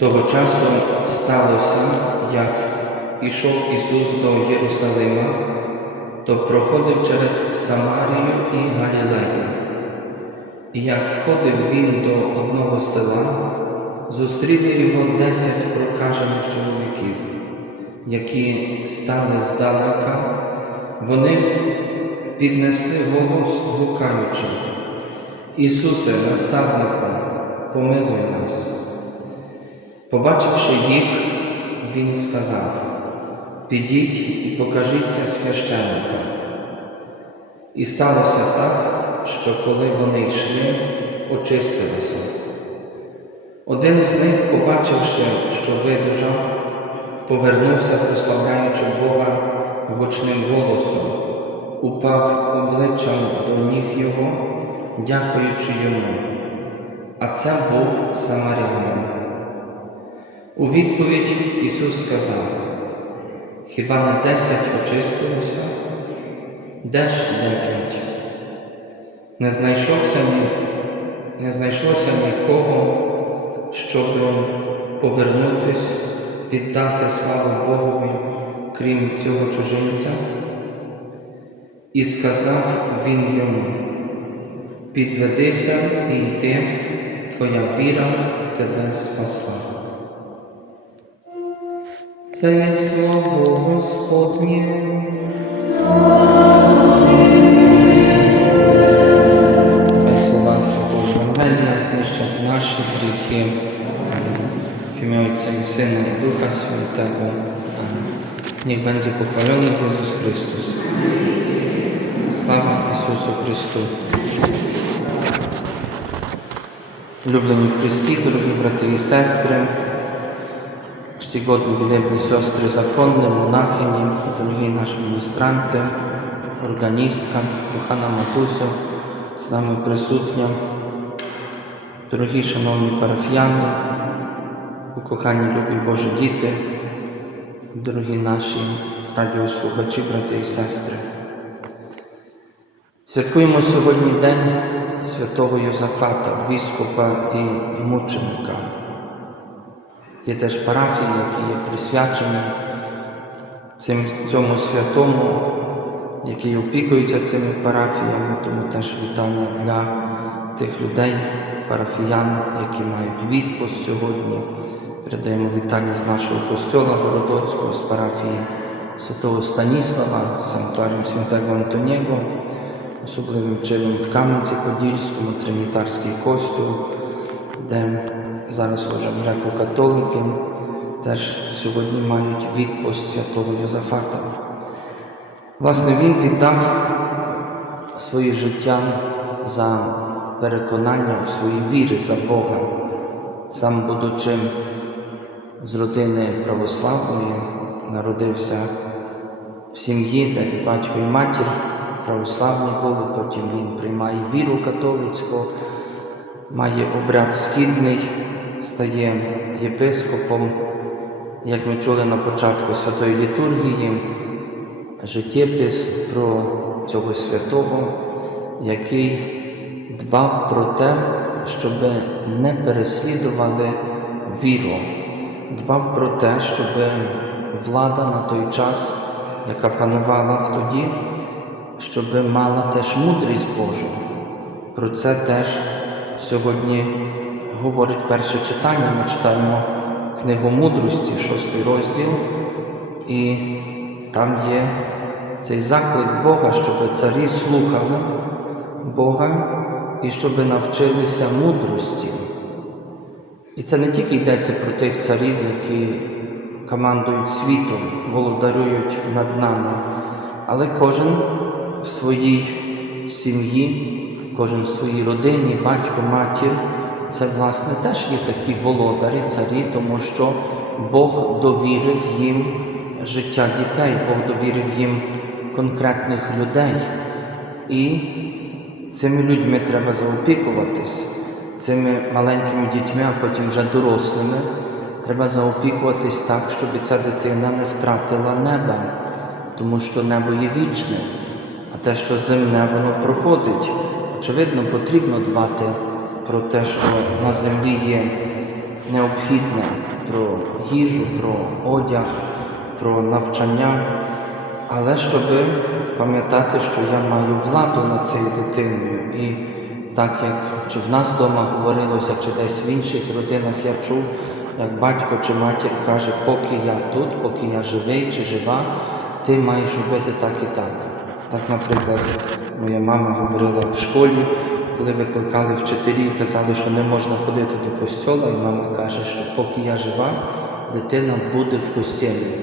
Того часу сталося, як ішов Ісус до Єрусалима, то проходив через Самарію і Галілею. І як входив він до одного села, зустріли його десять прокажених чоловіків, які стали здалека, вони піднесли голос, гукаючи, Ісусе, наставнику, помилуй нас. Побачивши їх, Він сказав, підіть і покажіться священникам. І сталося так, що коли вони йшли, очистилися. Один з них, побачивши, що видужав, повернувся, прославляючи Бога гучним голосом, упав обличчям до ніг його, дякуючи йому. А це був самарянин. У відповідь Ісус сказав, хіба не десять очистилося? Де ж дев'ять? Не знайшовся ні, не знайшлося нікого, щоб повернутись, віддати славу Богові, крім цього чужинця? І сказав він йому, підведися і йди, твоя віра тебе спасла. Це є слово Господнє. Слова Святого Євангелія знищать наші гріхи. В ім'я Отця і Сина і Духа Святого. Niech będzie pochwalony Jezus Chrystus. Слава Ісусу Христу. Люблені в Христі, дорогі брати і сестри, czcigodni wielebni siostry zakonne, monachyni, drogi nasz ministranty, organistka, kochana Matusiu, z nami присутня, дорогі шановні парафіяни, ukохані любі Божі діти, дорогі наші радіослухачі, брати і сестри. Святкуємо сьогодні День святого Йозафата, біскупа і мученика. Є теж парафії, які є присвячені цим, цьому святому, які опікуються цими парафіями, тому теж вітання для тих людей, парафіян, які мають відпуск сьогодні. Передаємо вітання з нашого костьола Городоцького, з парафії святого Станіслава, санктуаріум святого Антоніго, особливим чином в Кам'янці-Подільському, Тринітарський костюл, де зараз служать греко-католики, теж сьогодні мають відпуст святого Йозафата. Власне, він віддав своє життя за переконання в своїй вірі за Бога, сам будучи з родини православної, народився в сім'ї, де батько і матір православні були, потім він приймає віру католицьку, має обряд східний, стає єпископом, як ми чули на початку святої літургії, життєпис про цього святого, який дбав про те, щоб не переслідували віру, дбав про те, щоб влада на той час, яка панувала в тоді, щоб мала теж мудрість Божу. Про це теж сьогодні говорить перше читання. Ми читаємо книгу мудрості, шостий розділ, і там є цей заклик Бога, щоб царі слухали Бога і щоб навчилися мудрості. І це не тільки йдеться про тих царів, які командують світом, володарюють над нами, але кожен в своїй сім'ї, кожен в своїй родині, батько, матір, це, власне, теж є такі володарі, царі, тому що Бог довірив їм життя дітей, Бог довірив їм конкретних людей. І цими людьми треба заопікуватись, цими маленькими дітьми, а потім вже дорослими. Треба заопікуватись так, щоб ця дитина не втратила неба, тому що небо є вічне, те, що земне, воно проходить. Очевидно, потрібно дбати про те, що на землі є необхідне про їжу, про одяг, про навчання, але щоб пам'ятати, що я маю владу над цією дитиною. І так як чи в нас вдома говорилося, чи десь в інших родинах я чув, як батько чи матір каже, поки я тут, поки я живий чи жива, ти маєш робити так і так. Так, наприклад, моя мама говорила в школі, коли викликали вчителі і казали, що не можна ходити до костьола, і мама каже, що поки я жива, дитина буде в костілі.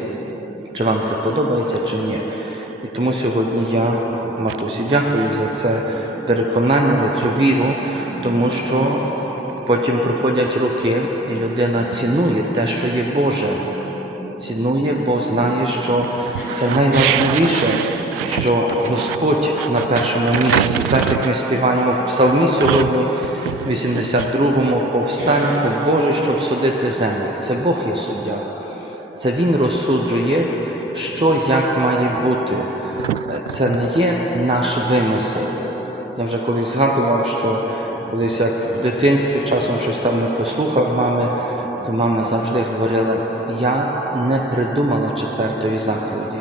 Чи вам це подобається, чи ні. І тому сьогодні я матусі дякую за це переконання, за цю віру, тому що потім проходять роки, і людина цінує те, що є Боже. Цінує, бо знає, що це найважливіше, що Господь на першому місці. Так як ми співаємо в псалмі сьогодні, 82-му, повстань, о Боже, щоб судити землю. Це Бог є суддя. Це Він розсуджує, що як має бути. Це не є наш вимисел. Я вже колись згадував, що колись як в дитинстві часом щось там не послухав мами, то мама завжди говорила: я не придумала четвертої заповіді.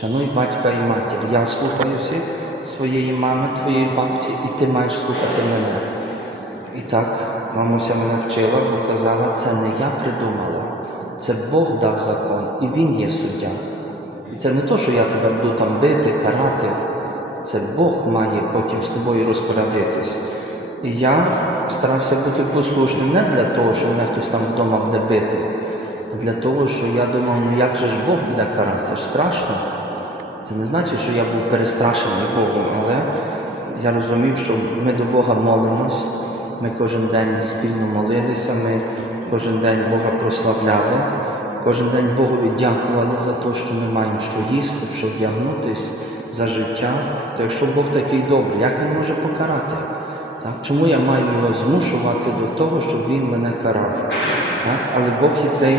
Шануй батька і матір. Я слухаюся своєї мами, твоєї бабці, і ти маєш слухати мене. І так мамуся мене вчила, бо казала, це не я придумала, це Бог дав закон, і Він є суддя. І це не то, що я тебе буду там бити, карати, це Бог має потім з тобою розпорядитись. І я старався бути послушним не для того, що мене хтось там вдома буде бити, а для того, що я думав, ну як же ж Бог буде карати, це ж страшно. Це не значить, що я був перестрашений Богом, але я розумів, що ми до Бога молимось, ми кожен день спільно молилися, ми кожен день Бога прославляли, кожен день Богові дякували за те, що ми маємо що їсти, що вдягнутись за життя. То якщо Бог такий добрий, як Він може покарати? Так? Чому я маю його змушувати до того, щоб він мене карав? Так? Але Бог є цей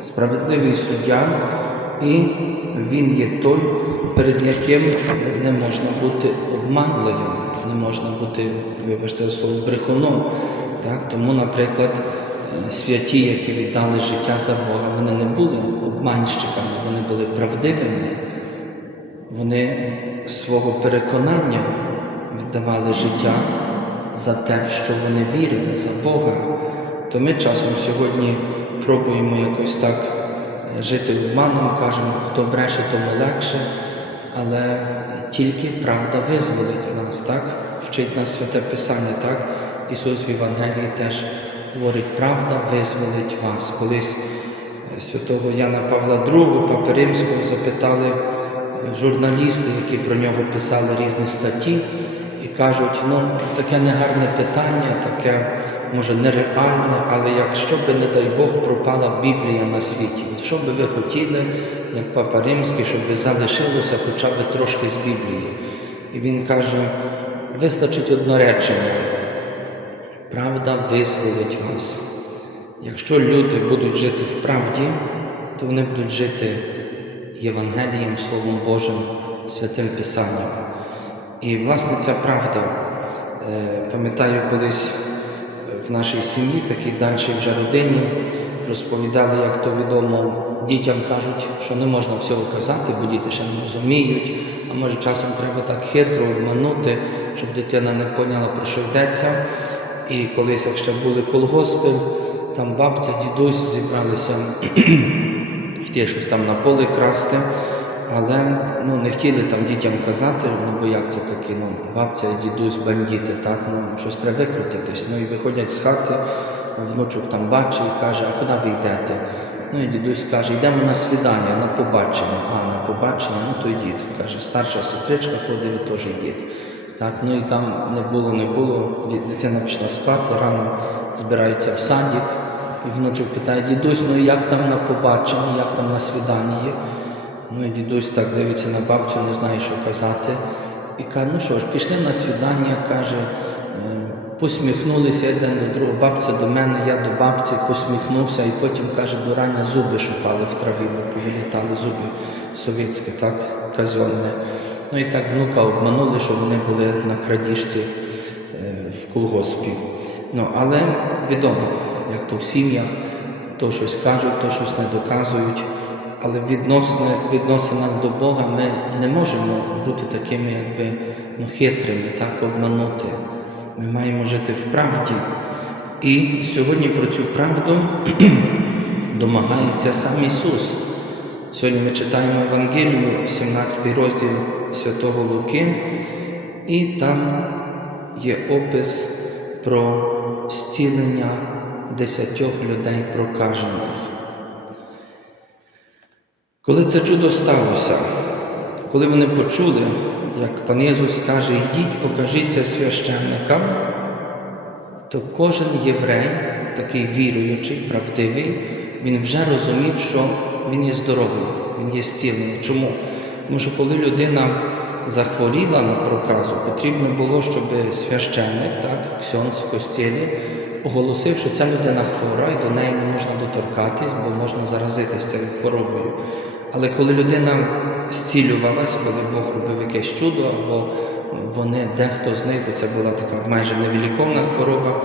справедливий суддя, і він є той, перед яким не можна бути обманливим, не можна бути, вибачте, слово брехуном. Так? Тому, наприклад, е, святі, які віддали життя за Бога, вони не були обманщиками, вони були правдивими. Вони свого переконання віддавали життя за те, що вони вірили, за Бога. То ми часом сьогодні пробуємо якось так жити обманом, кажемо, хто бреше, тому легше, але тільки правда визволить нас, так? Вчить нас святе Писання, так? Ісус в Євангелії теж говорить, правда визволить вас. Колись е, святого Яна Павла II, Папи Римського, запитали е, журналісти, які про нього писали різні статті, і кажуть, ну таке негарне питання, таке може нереальне, але якщо би, не дай Бог, пропала Біблія на світі, що би ви хотіли, як Папа Римський, щоб залишилося хоча б трошки з Біблії? І він каже, вистачить одноречення. Правда визволить вас. Якщо люди будуть жити в правді, то вони будуть жити Євангелієм, Словом Божим, Святим Писанням. І, власне, ця правда, е, пам'ятаю, колись в нашій сім'ї, такій дальшій вже родині, розповідали, як то відомо, дітям кажуть, що не можна всього казати, бо діти ще не розуміють, а може часом треба так хитро обманути, щоб дитина не поняла, про що йдеться. І колись, як ще були колгоспи, там бабця, дідусь зібралися йти щось там на поле красти, але ну, не хотіли там дітям казати, ну бо як це такі, ну, бабця, дідусь, бандити, так, ну щось треба викрутитись. Ну і виходять з хати, внучок там бачить і каже, а куди ви йдете? Ну і дідусь каже, йдемо на свідання, на побачення. А, на побачення, ну то йдіть. Каже, старша сестричка ходить, теж йдіть. Так, ну і там не було, не було. Дитина пішла спати, рано збирається в садик. І внучок питає, дідусь, ну як там на побаченні, як там на свіданні? Ну дідусь так дивиться на бабцю, не знає, що казати. І каже, ну що ж, пішли на свідання, каже, е, посміхнулися один до другого, бабця до мене, я до бабці, посміхнувся, і потім каже, до рання зуби шукали в траві, бо повилітали зуби совєтські, так, казенне. Ну і так внука обманули, що вони були на крадіжці е, в колгоспі. Ну, але відомо, дехто в сім'ях, то щось кажуть, то щось не доказують. Але в відносинах до Бога ми не можемо бути такими, якби ну, хитрими, так, обманути. Ми маємо жити в правді. І сьогодні про цю правду домагається сам Ісус. Сьогодні ми читаємо Евангелію, 17 розділ Святого Луки, і там є опис про зцілення десятьох людей прокажених. Коли це чудо сталося, коли вони почули, як пан Єсус каже, йдіть, покажіться священникам, то кожен єврей, такий віруючий, правдивий, він вже розумів, що він є здоровий, він є зцілений. Чому? Тому що коли людина захворіла на проказу, потрібно було, щоб священник, так, ксьонц в костілі, оголосив, що ця людина хвора і до неї не можна доторкатись, бо можна заразитися цією хворобою. Але коли людина зцілювалась, коли Бог робив якесь чудо, або вони, дехто з них, бо це була така майже невіліковна хвороба,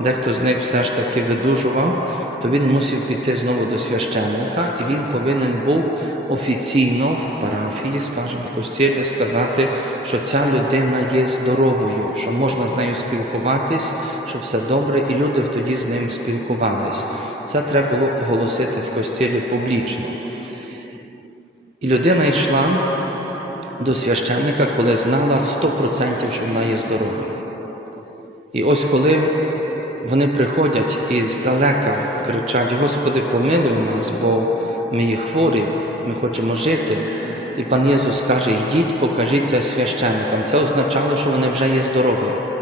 дехто з них все ж таки видужував, то він мусив піти знову до священника, і він повинен був офіційно в парафії, скажімо, в костілі сказати, що ця людина є здоровою, що можна з нею спілкуватись, що все добре, і люди тоді з ним спілкувались. Це треба було оголосити в костілі публічно. І людина йшла до священника, коли знала 100%, що вона є здоровою. І ось коли вони приходять і здалека кричать: Господи, помилуй нас, бо ми є хворі, ми хочемо жити. І пан Єсус каже, йдіть, покажіться священникам. Це означало, що вони вже є здорові.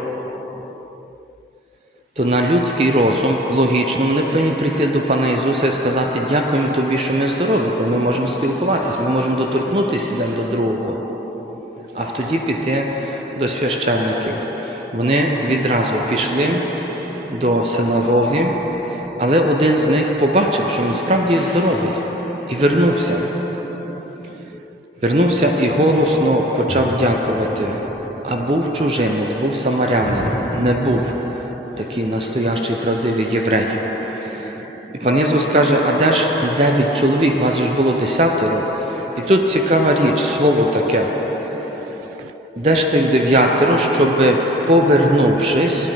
То на людський розум логічно вони повинні прийти до Пана Ісуса і сказати, дякуємо тобі, що ми здорові, бо ми можемо спілкуватися, ми можемо доторкнутися один до другого. А тоді піти до священників. Вони відразу пішли до синагоги, але один з них побачив, що він справді здоровий, і вернувся. Вернувся і голосно почав дякувати. А був чужинець, був самарянин, не був такий настоящий правдивий єврей. І пан Єсус каже, а де ж дев'ять чоловік, вас ж було десятеро. І тут цікава річ, слово таке. Де ж тих дев'ятеро, щоб повернувшись,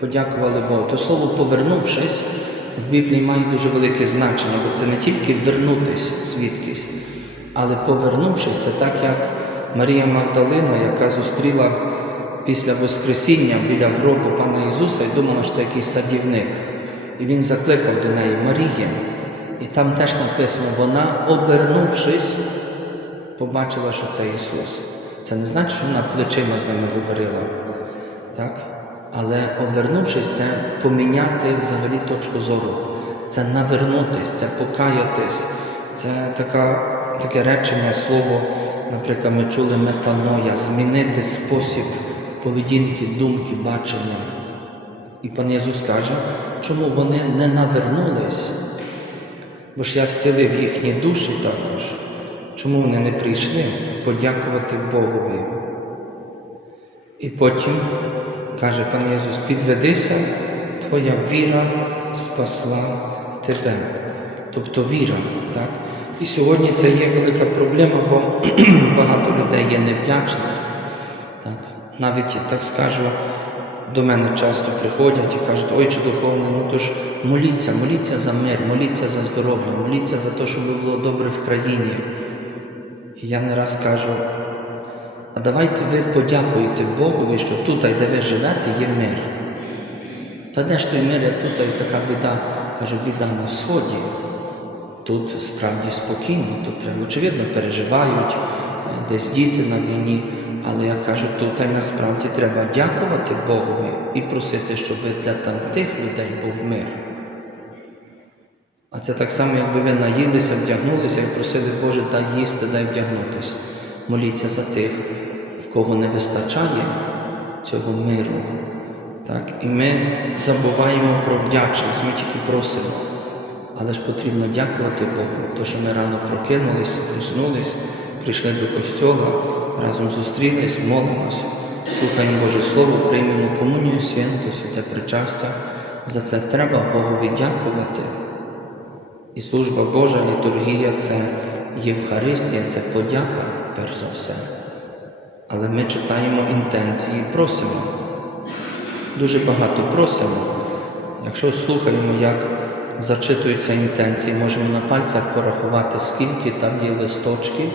подякували Богу. То слово повернувшись в Біблії має дуже велике значення, бо це не тільки вернутись звідкись, але повернувшись, це так, як Марія Магдалина, яка зустріла після Воскресіння біля гробу Пана Ісуса і думала, що це якийсь садівник. І він закликав до неї Марія. І там теж написано, вона, обернувшись, побачила, що це Ісус. Це не значить, що вона плечима з ними говорила. Так? Але обернувшись, це поміняти взагалі точку зору. Це навернутись, це покаятись, це така, таке речення, слово, наприклад, ми чули метаноя, змінити спосіб поведінки, думки, бачення. І пан Єсус каже, чому вони не навернулись? Бо ж я зцілив їхні душі також. Чому вони не прийшли подякувати Богові? І потім каже пан Єсус, підведися, твоя віра спасла тебе. Тобто віра. так? І сьогодні це є велика проблема, бо багато людей є невдячних. Навіть так скажу, до мене часто приходять і кажуть, ой, чи духовний, ну то ж моліться, моліться за мир, моліться за здоров'я, моліться за те, щоб було добре в країні. І я не раз кажу, а давайте ви подякуєте Богові, що тут, де ви живете, є мир. Та де ж той мир, як тут така біда, кажу, біда на сході. Тут справді спокійно, тут треба, очевидно, переживають, е, десь діти на війні. Але я кажу, тут насправді треба дякувати Богові і просити, щоб для тих людей був мир. А це так само, якби ви наїлися, вдягнулися і просили, Боже, дай їсти, дай вдягнутися. Моліться за тих, в кого не вистачає цього миру. Так? І ми забуваємо про вдячність, ми тільки просимо. Але ж потрібно дякувати Богу, то що ми рано прокинулись, проснулись, прийшли до костьола, разом зустрілись, молимось, слухаємо Боже Слово, приймемо комунію свято, святе причастя За це треба Богові дякувати. І служба Божа, літургія це Євхаристія, це подяка, перш за все. Але ми читаємо інтенції і просимо. Дуже багато просимо. Якщо слухаємо, як зачитуються інтенції, можемо на пальцях порахувати, скільки там є листочків,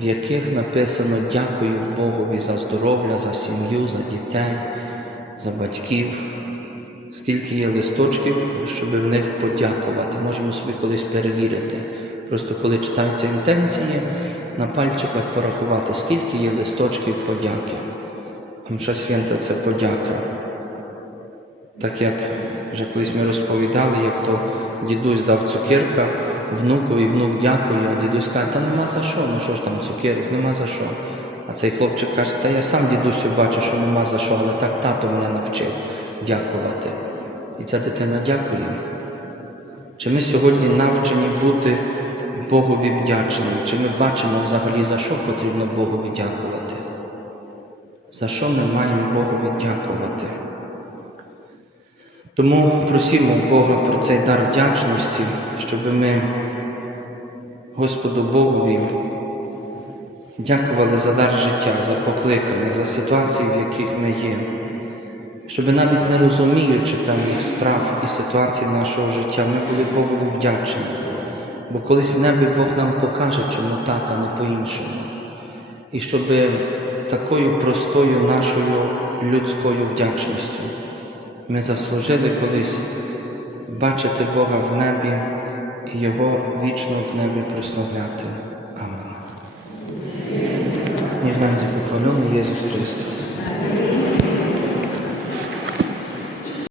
в яких написано дякую Богові за здоров'я, за сім'ю, за дітей, за батьків. Скільки є листочків, щоб в них подякувати. Можемо собі колись перевірити. Просто коли читаються інтенції, на пальчиках порахувати, скільки є листочків подяки. Мша свята це подяка. Так як вже колись ми розповідали, як то дідусь дав цукерка внукові, внук дякує, а дідусь каже, та нема за що, ну що ж там цукерок, нема за що. А цей хлопчик каже, та я сам дідусю бачу, що нема за що, але так тато мене навчив дякувати. І ця дитина дякує. Чи ми сьогодні навчені бути Богові вдячними? Чи ми бачимо взагалі, за що потрібно Богові дякувати? За що ми маємо Богові дякувати? Тому просімо Бога про цей дар вдячності, щоб ми Господу Богові дякували за дар життя, за покликання, за ситуації, в яких ми є, щоб навіть не розуміючи певних справ і ситуацій нашого життя, ми були Богові вдячні. Бо колись в небі Бог нам покаже, чому так, а не по-іншому. І щоб такою простою нашою людською вдячністю ми заслужили колись бачити Бога в небі і Його вічно в небі прославляти. Амен. Niech będzie pochwalony Jezus Chrystus.